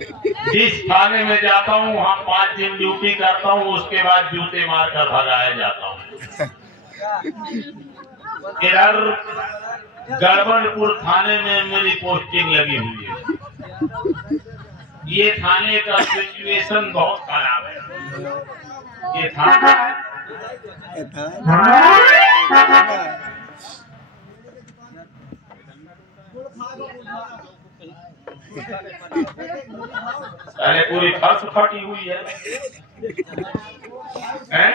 जिस थाने में जाता हूँ वहाँ 5 दिन ड्यूटी करता हूँ, उसके बाद जूते मारकर भगाया जाता हूँ। इधर गड़बड़पुर थाने में मेरी पोस्टिंग लगी हुई है। ये थाने का सिचुएशन बहुत खराब है। ये थाना अरे पूरी फर्श फटी हुई है, हैं?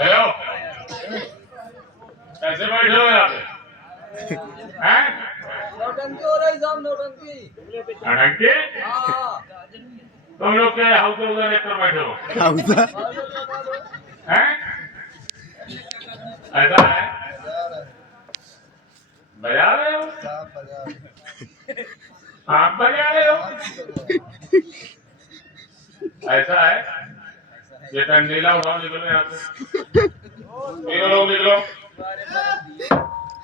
हेलो, कैसे बैठे हो यहाँ पे? हैं? नौटंकी हो रही साहब, नौटंकी। नौटंकी? तुम लोग के हाउस उधर लेकर बैठे हो? हैं? ऐसा है? बजा रहे हो? आप बजा रहे हो? ऐसा है? ये कंडीला उठाओ, निकलो यहाँ से। निकलो निकलो।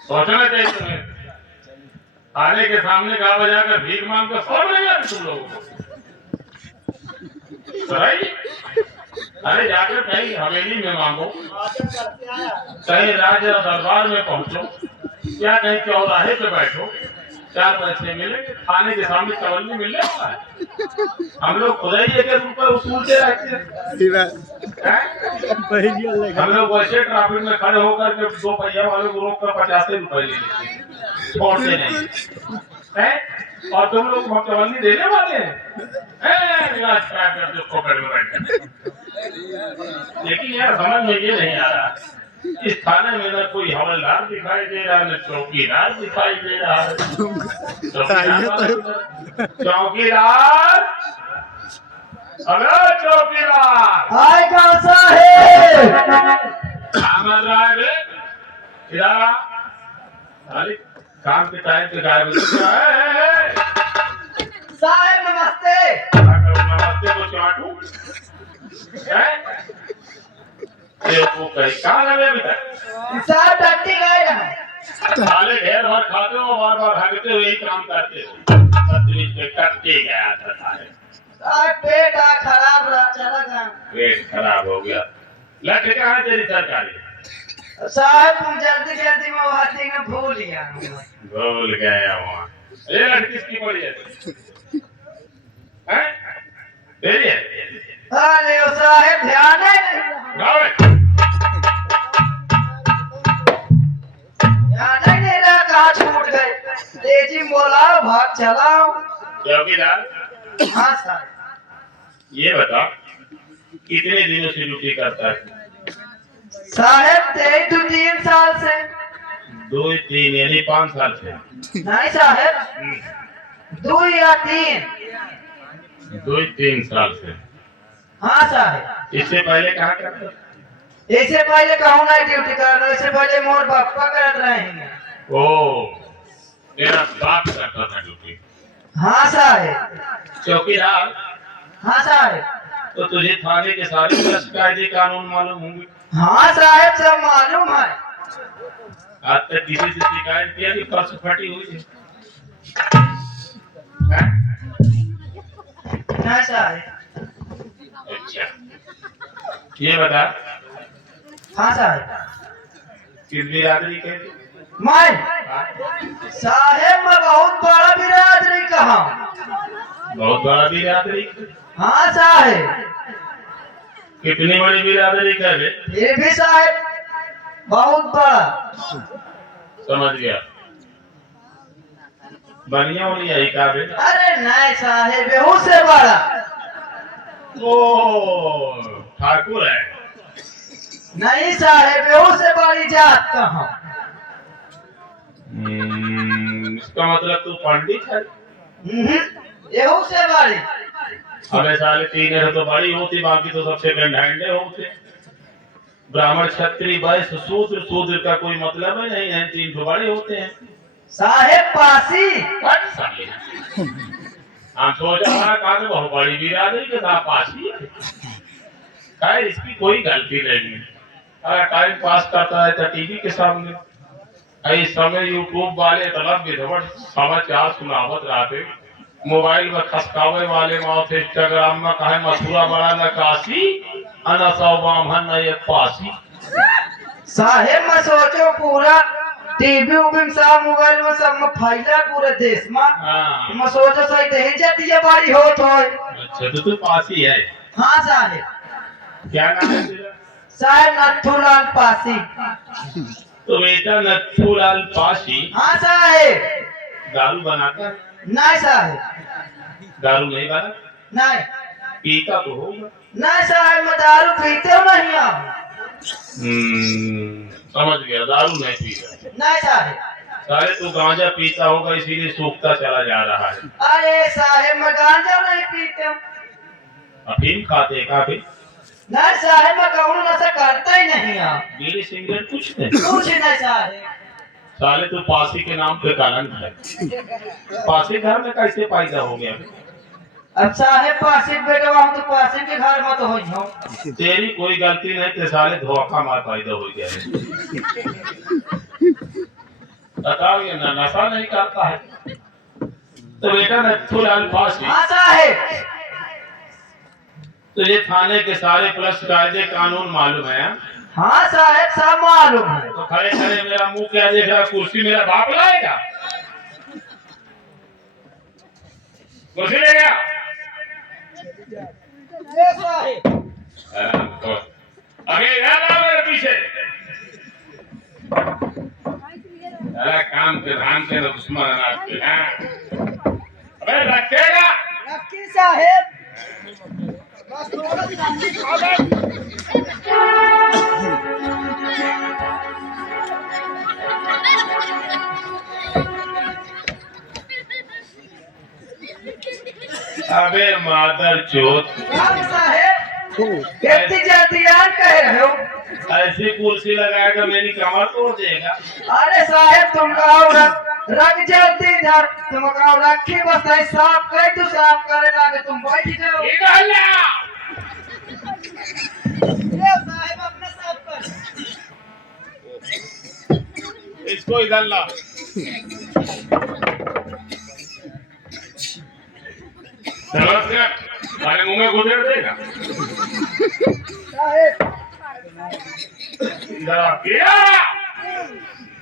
सोचना चाहिए तुम्हें। थाने के सामने गा बजा कर भीख मांग कर सो नहीं जाते तुम लोगों को। अरे जाकर कहीं हवेली में मांगो, कहीं राजा दरबार में पहुंचो, या कहीं चौराहे पे बैठो, 4 पैसे मिलेंगे। थाने के सामने चवन्नी मिलने वाला है। हम लोग खुदा ही लेकर ऊपर उसूलते रहते हैं। हम लोग वैसे ट्रैफिक में खड़े होकर के 2 पहिया वालों को रोक कर 50 रुपए ले लेते हैं, छोड़ते नहीं है। और तुम लोग चवन्नी देने वाले हैं? लेकिन यार समझ में ये नहीं आ रहा, इस थाने में न कोई हवलदार दिखाई दे रहा, न चौकीदार दिखाई दे रहा है। चौकीदार, अरे चौकीदार, हाय कौसा है? काम रहा है बे? इधर आ। अरे काम के टाइम पे गायब है। साहब नमस्ते। नमस्ते को चाटू है? वो कहीं कहाँ लगे अभी तक? साहब टट्टी गए हैं। साले ढेर भर खाते हो, बार बार भागते हो, यही काम करते हो। सतरीज पे टट्टी गया था साले। साहब पेट खराब रहा, चला गया। पेट खराब हो गया। लट कहाँ है तेरी सरकारी? साहब तुम जल्दी जल्दी में वाती में भूल गया। भूल गया वहाँ। ये लट किसकी पड़ी है? हैं? तेरी है? अरे ओ साहब ध्यान है नहीं। गाओ ध्यान ही नहीं रहा, कहाँ छूट गए। तेजी बोलाओ, भाग चलाओ। चौकीदार, हाँ साहब। ये बता कितने दिनों से ड्यूटी करता है? साहब 3 साल से। 2-3 यानी 5 साल से? नहीं साहब, 2 या 3। 2-3 साल से। हाँ साहब। इससे पहले कहाँ करता? इससे पहले कहूँ ना ड्यूटी कर रहे, इससे पहले मोर बापा कर रहे हैं। ओ, तेरा बाप करता था ड्यूटी? हाँ साहब। चौकीदार, हाँ साहब। तो तुझे थाने के सारे कायदे कानून मालूम होंगे? हाँ साहब, सब मालूम है। आज तक किसी से शिकायत किया कि फर्श फटी हुई है? नहीं साहब। अच्छा, ये बता हाँ साहब। किस बिरादरी के? मैं साहब मैं बहुत बड़ा बिरादरी का हूँ। बहुत बड़ा बिरादरी? हाँ साहब। कितनी बड़ी बिरादरी का है? ये भी साहब बहुत बड़ा। समझ गया। बनिया उनिया ही का बे? अरे नहीं साहब, बेहू से बड़ा। ओ, ठाकुर है? नहीं साहब, बेहू से बड़ी जात का हूँ। इसका मतलब तू पंडित है? बेहू से बड़ी। हमें साले 3 तो बड़ी होती, बाकी तो सबसे गंढांडे होते। ब्राह्मण क्षत्रिय वैश्य शूद्र, शूद्र का कोई मतलब ही नहीं है, 3 तो बड़े होते हैं। साहेब पासी। हम सोचा कहा तो बहुत बड़ी बिरादरी के साथ पासी है। खैर इसकी कोई गलती नहीं है। अगर टाइम पास करता है तो टीवी के सामने, इस समय यूट्यूब वाले तलब विधवट समाचार सुनावत रहते, मोबाइल में खसकावे वाले माउथ इंस्टाग्राम में कहे मथुरा बड़ा नकाशी अना सौ बामहन न एक पासी। साहेब मैं सोचो पूरा टीवी उबी सब मोबाइल में सब में फैला पूरे देश में। हाँ। मैं सोचो सही दे जाती है बारी हो तो। अच्छा तो तू पासी है? हाँ साहेब। क्या नाम है तेरा? साहेब नथुलाल पासी। तो बेटा नथुलाल पासी। हाँ साहेब। दारू बनाता? नहीं साहेब। दारू नहीं बना? नहीं। पीता तो होगा? नहीं साहेब मैं दारू पीते हो नहीं आप। समझ गया, दारू नहीं पीता। नहीं साहेब। सारे तू गांजा पीता होगा इसीलिए सूखता चला जा रहा है। अरे साहेब मैं गांजा नहीं पीते हूँ। अफीम खाते काफी? नहीं साहेब मैं कहूँ नशा करता ही नहीं आप। बीड़ी सिगरेट कुछ नहीं? कुछ नहीं साहेब। साले तू पासी के नाम पे कलंक है। पासी घर में कैसे पैदा हो गया? अब साहेब पासी बेटवा हूँ तो पासी के घर में तो हो। तेरी कोई गलती नहीं, ते साले धोखा मार पैदा हो गया है। बताओ ये नशा नहीं करता है तो बेटा नथुलाल पासी। हाँ साहेब। तुझे थाने के सारे प्लस कायदे कानून मालूम है? हाँ साहेब सब मालूम है। तो खड़े खड़े मेरा मुंह क्या देख रहा? कुर्सी मेरा बाप लाएगा? कुर्सी ले गया? अरे यार मेरे पीछे अरे काम के धाम के दुश्मन अनाज के हैं। अबे रखेगा? रखी साहेब। अबे मादर चोत साहेब कितनी जल्दी यार कह रहे हो? ऐसी कुर्सी लगाएगा मेरी कमर तोड़ देगा। अरे साहेब तुम कहो रख जल्दी इधर। तुम कहो रखी बस नहीं साफ कर तू साफ करे लागे तुम बैठ जाओ। ये साहेब अपना साफ कर। इसको इधर ला। सारे मुंह में गुजर देगा। साहेब।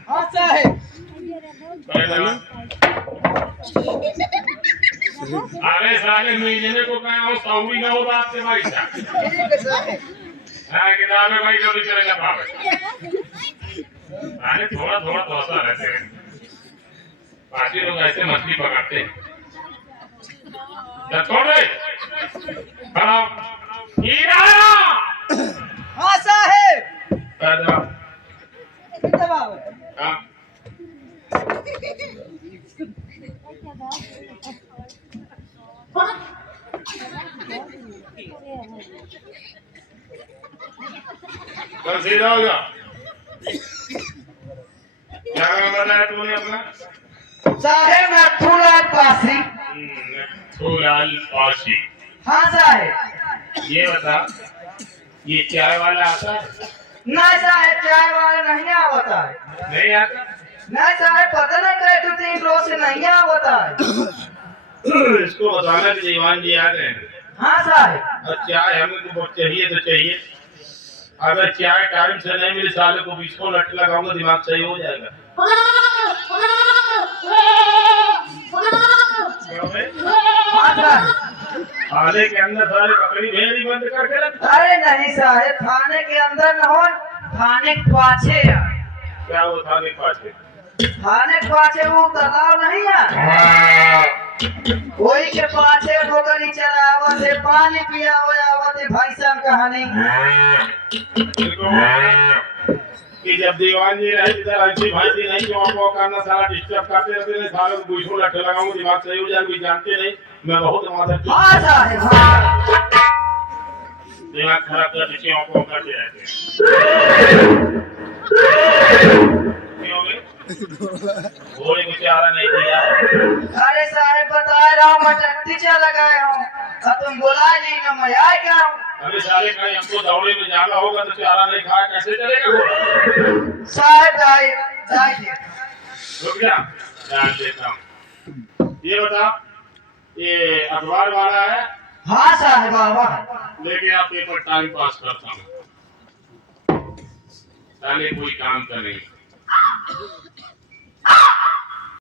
हाँ साहेब। अरे साले महीने को कहा हो सौरी ना हो बात से भाई साहब। हाँ किताबें भाई कभी करेगा पावे। अरे थोड़ा थोड़ा थोड़ा रहते हैं। बाकी लोग ऐसे मछली पकड़ते हैं। छोड़ दे। हाँ साहेब। हाँ कर सीधा हो जा। क्या नाम बताया तूने अपना? साहेब नथुलाल पासी। नथुलाल पासी। हाँ साहेब। ये बता ये चाय वाला आता है? नहीं साहेब चाय वाला नहीं आवता है। नहीं आता? नहीं साहेब पता नहीं करे तो 3 रोज से नहीं आवता है। इसको बताना कि दीवान जी आ गए। हाँ साहेब। और चाय हमें को चाहिए तो चाहिए। अगर चाय टाइम से नहीं मिले साले को 20 को लट लगाऊंगा दिमाग सही हो जाएगा। थाने के अंदर सारे बकरी भेड़ी बंद करके रख। अरे नहीं साहेब थाने के अंदर न हो थाने के पाछे। क्या वो थाने के पाछे? थाने के पाछे वो तालाब नहीं है वही के पाछे बोतली चलावत है पानी पिया हुआ आवत है भाई साहब कहानी। कि जब दीवान जी रहे इधर ऐसी भाई नहीं जो आपको करना सारा डिस्टर्ब करते रहते हैं। सालों को बुझो लट्ठे लगाऊंगा दिमाग सही हो जाएगा। कोई जानते नहीं मैं बहुत मादर। हाँ साहेब हाँ। दिमाग खराब कर देते हैं आपको करते रहते हैं। घोड़े को चारा नहीं दिया। अरे साहेब बता रहा हूँ मैं टट्टी चा लगाया हूँ अब तुम बुला नहीं ना मैं आए क्या हूँ। अभी साले कहीं हमको दौड़े में जाना होगा तो चारा नहीं खाया कैसे चलेगा? साहेब जाइए रुक जा, डाल देता हूँ। ये बता, ये अखबार वाला है? हाँ साहब बाबा। लेके आप पेपर, टाइम पास करता हूँ। ताले कोई काम करें।